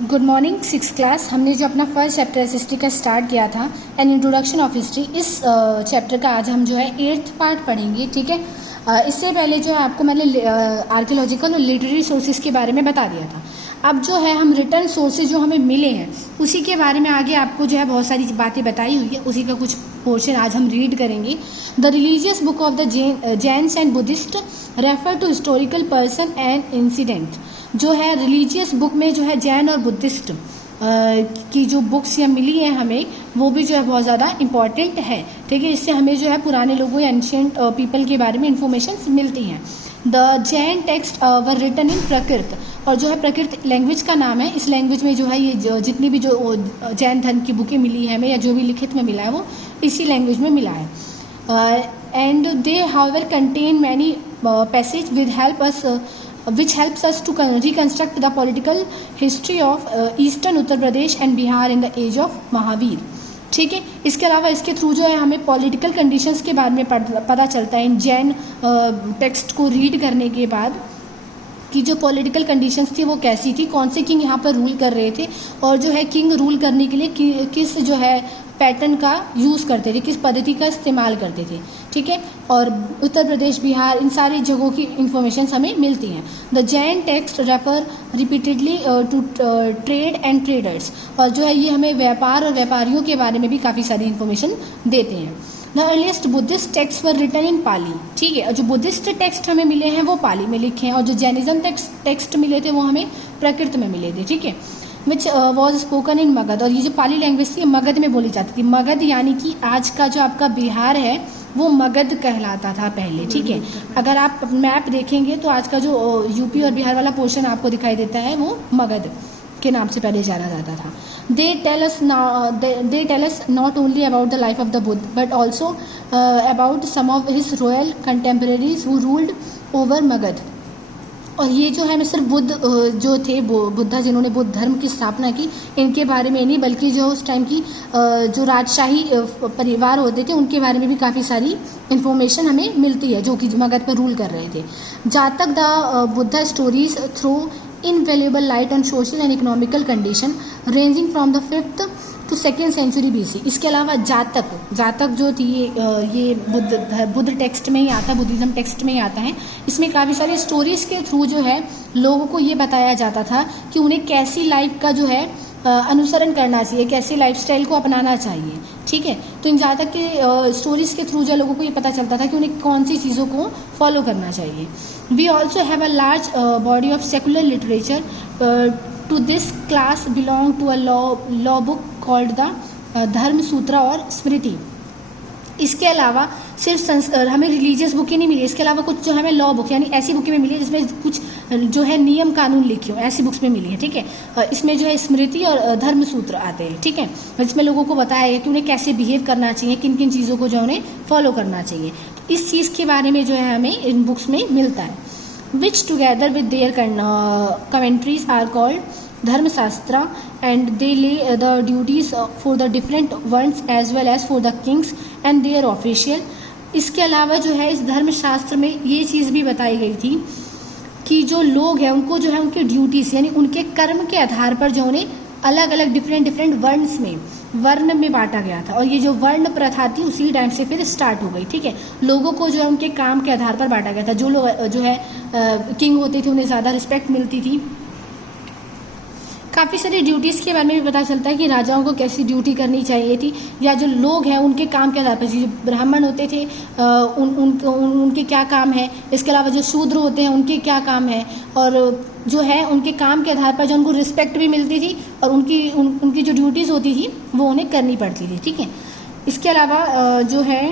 Good morning six class. हमने जो अपना फर्स्ट चैप्टर हिस्ट्री का स्टार्ट किया था, एन इंट्रोडक्शन ऑफ हिस्ट्री, इस चैप्टर का आज हम जो है 8th पार्ट पढ़ेंगे। ठीक है, इससे पहले जो है आपको मैंने आर्कियोलॉजिकल और लिटरेरी सोर्सेज के बारे में बता दिया था। अब जो है हम रिटर्न सोर्सेज जो हमें मिले हैं उसी के बारे में आगे आपको जो है बहुत सारी बातें बताई हुई है, उसी का कुछ पोर्शन आज हम रीड करेंगे। The religious book of the Jains and Buddhist refer to historical person and incident. जो है रिलीजियस बुक में जो है जैन और बुद्धिस्ट की जो बुक्स या मिली हैं हमें, वो भी जो है बहुत ज़्यादा इम्पॉर्टेंट है। ठीक है, इससे हमें जो है पुराने लोगों या एंशियंट पीपल के बारे में इंफॉर्मेशन मिलती हैं। The Jain text were written in Prakrit, और जो है प्रकृत लैंग्वेज का नाम है। इस लैंग्वेज में जो है ये जितनी भी जो जैन धर्म की बुकें मिली है हमें या जो भी लिखित में मिला है वो इसी लैंग्वेज में मिला है। And they however contain many passage with help us which helps us to reconstruct the political history of eastern Uttar Pradesh and Bihar in the age of Mahavir. ठीक है, इसके अलावा इसके थ्रू जो है हमें पॉलिटिकल कंडीशंस के बारे में पता चलता है इन जैन टेक्स्ट को रीड करने के बाद कि जो पॉलिटिकल कंडीशंस थी वो कैसी थी, कौन से किंग यहाँ पर रूल कर रहे थे, और जो है किंग रूल करने के लिए किस जो है पैटर्न का यूज़ करते थे, किस पद्धति का इस्तेमाल करते थे। ठीक है, और उत्तर प्रदेश, बिहार, इन सारी जगहों की इंफॉर्मेशन हमें मिलती हैं। The Jain text refer repeatedly to trade and traders, और जो है ये हमें व्यापार और व्यापारियों के बारे में भी काफ़ी सारी इंफॉर्मेशन देते हैं। The earliest Buddhist text were written in Pali. ठीक है, और जो बुद्धिस्ट टेक्स्ट हमें मिले हैं वो पाली में लिखे हैं, और जो जैनिज्म टेक्स्ट मिले थे वो हमें प्रकृत में मिले थे। ठीक है, which was spoken in Magadh, और ये जो पाली लैंग्वेज थी मगध में बोली जाती थी। मगध यानी कि आज का जो आपका बिहार है वो मगध कहलाता था पहले। ठीक है, अगर आप मैप देखेंगे तो आज का जो यूपी और बिहार वाला पोर्शन आपको दिखाई देता है वो मगध के नाम से पहले जाना जाता था। They tell us not only about the life of the Buddha but also about some of his royal contemporaries who ruled over Magad। और ये जो है मैं सिर्फ बुद्ध जो थे बुद्धा जिन्होंने बुद्ध धर्म की स्थापना की, इनके बारे में नहीं बल्कि जो उस टाइम की जो राजशाही परिवार होते थे उनके बारे में भी काफ़ी सारी इन्फॉर्मेशन हमें मिलती है जो कि मगध पर रूल कर रहे थे। जातक the Buddha stories through invaluable light on social and economical condition ranging from the 5th to 2nd century BC। इसके अलावा जातक जो थी ये बुद्ध टेक्स्ट में ही आता है, बुद्धिज्म टेक्स्ट में ही आता है। इसमें काफ़ी सारे स्टोरीज के थ्रू जो है लोगों को ये बताया जाता था कि उन्हें कैसी लाइफ का जो है अनुसरण करना चाहिए, कैसी लाइफस्टाइल को अपनाना चाहिए। ठीक है, तो इन जातक के स्टोरीज के थ्रू जो लोगों को ये पता चलता था कि उन्हें कौन सी चीज़ों को फॉलो करना चाहिए। We also have a large body of secular literature. To this class belong to a law book called the Dharma Sutra और स्मृति। इसके अलावा सिर्फ हमें रिलीजियस बुक ही नहीं मिली, इसके अलावा कुछ जो हमें लॉ बुक यानी ऐसी बुकें में मिली है जिसमें कुछ जो है नियम कानून लिखे हो, ऐसी बुक्स में मिली है। ठीक है, इसमें जो है स्मृति और धर्म सूत्र आते हैं। ठीक है, इसमें लोगों को बताया है कि उन्हें कैसे बिहेव करना चाहिए, किन किन चीज़ों को जो उन्हें फॉलो करना चाहिए। तो इस चीज़ के बारे में जो है हमें इन बुक्स में मिलता है। Which together with their commentaries are called Dharmashastra and they lay the duties for the different varnas as well as for the kings and their official. इसके अलावा जो है इस धर्मशास्त्र में ये चीज़ भी बताई गई थी कि जो लोग हैं उनको जो है उनके ड्यूटीज यानी उनके कर्म के आधार पर जो उन्हें अलग अलग डिफरेंट वर्ण में बांटा गया था, और ये जो वर्ण प्रथा थी उसी टाइम से फिर स्टार्ट हो गई। ठीक है, लोगों को जो है उनके काम के आधार पर बांटा गया था। जो लोग जो है किंग होते थे उन्हें ज़्यादा रिस्पेक्ट मिलती थी। काफ़ी सारी ड्यूटीज़ के बारे में भी पता चलता है कि राजाओं को कैसी ड्यूटी करनी चाहिए थी, या जो लोग हैं उनके काम के आधार पर, जो ब्राह्मण होते थे उनके क्या काम है, इसके अलावा जो शूद्र होते हैं उनके क्या काम है, और जो है उनके काम के आधार पर जो उनको रिस्पेक्ट भी मिलती थी और उनकी जो ड्यूटीज़ होती थी वो उन्हें करनी पड़ती थी। ठीक है, इसके अलावा जो है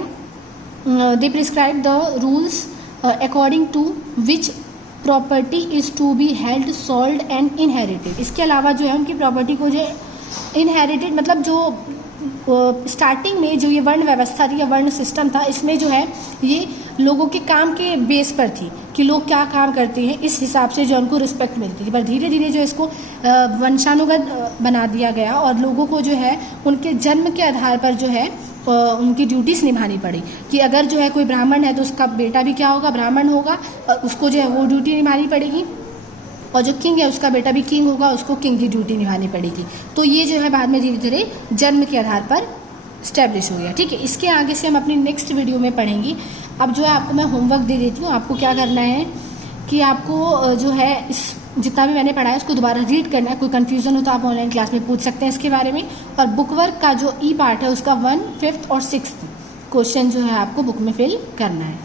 they prescribe the rules according to which property is to be held sold and inherited. इसके अलावा जो है उनकी प्रॉपर्टी को जो इनहेरिटेड मतलब जो स्टार्टिंग में जो ये वर्ण व्यवस्था थी या वर्ण सिस्टम था, इसमें जो है ये लोगों के काम के बेस पर थी कि लोग क्या काम करते हैं, इस हिसाब से जो उनको रिस्पेक्ट मिलती थी। पर धीरे धीरे जो इसको वंशानुगत बना दिया गया और लोगों को जो है उनके जन्म के आधार पर जो है उनकी ड्यूटीज़ निभानी पड़ी कि अगर जो है कोई ब्राह्मण है तो उसका बेटा भी क्या होगा, ब्राह्मण होगा, उसको जो है वो ड्यूटी निभानी पड़ेगी। और जो किंग है उसका बेटा भी किंग होगा, उसको किंग की ड्यूटी निभानी पड़ेगी। तो ये जो है बाद में धीरे धीरे जन्म के आधार पर स्टैब्लिश हो गया। ठीक है, इसके आगे से हम अपनी नेक्स्ट वीडियो में पढ़ेंगे। अब जो है आपको मैं होमवर्क दे देती हूँ। आपको क्या करना है कि आपको जो है इस जितना भी मैंने पढ़ा है उसको दोबारा रीड करना है। कोई कन्फ्यूजन हो तो आप ऑनलाइन क्लास में पूछ सकते हैं इसके बारे में। और बुक वर्क का जो ई पार्ट है उसका 1, 5th और 6th क्वेश्चन जो है आपको बुक में फिल करना है।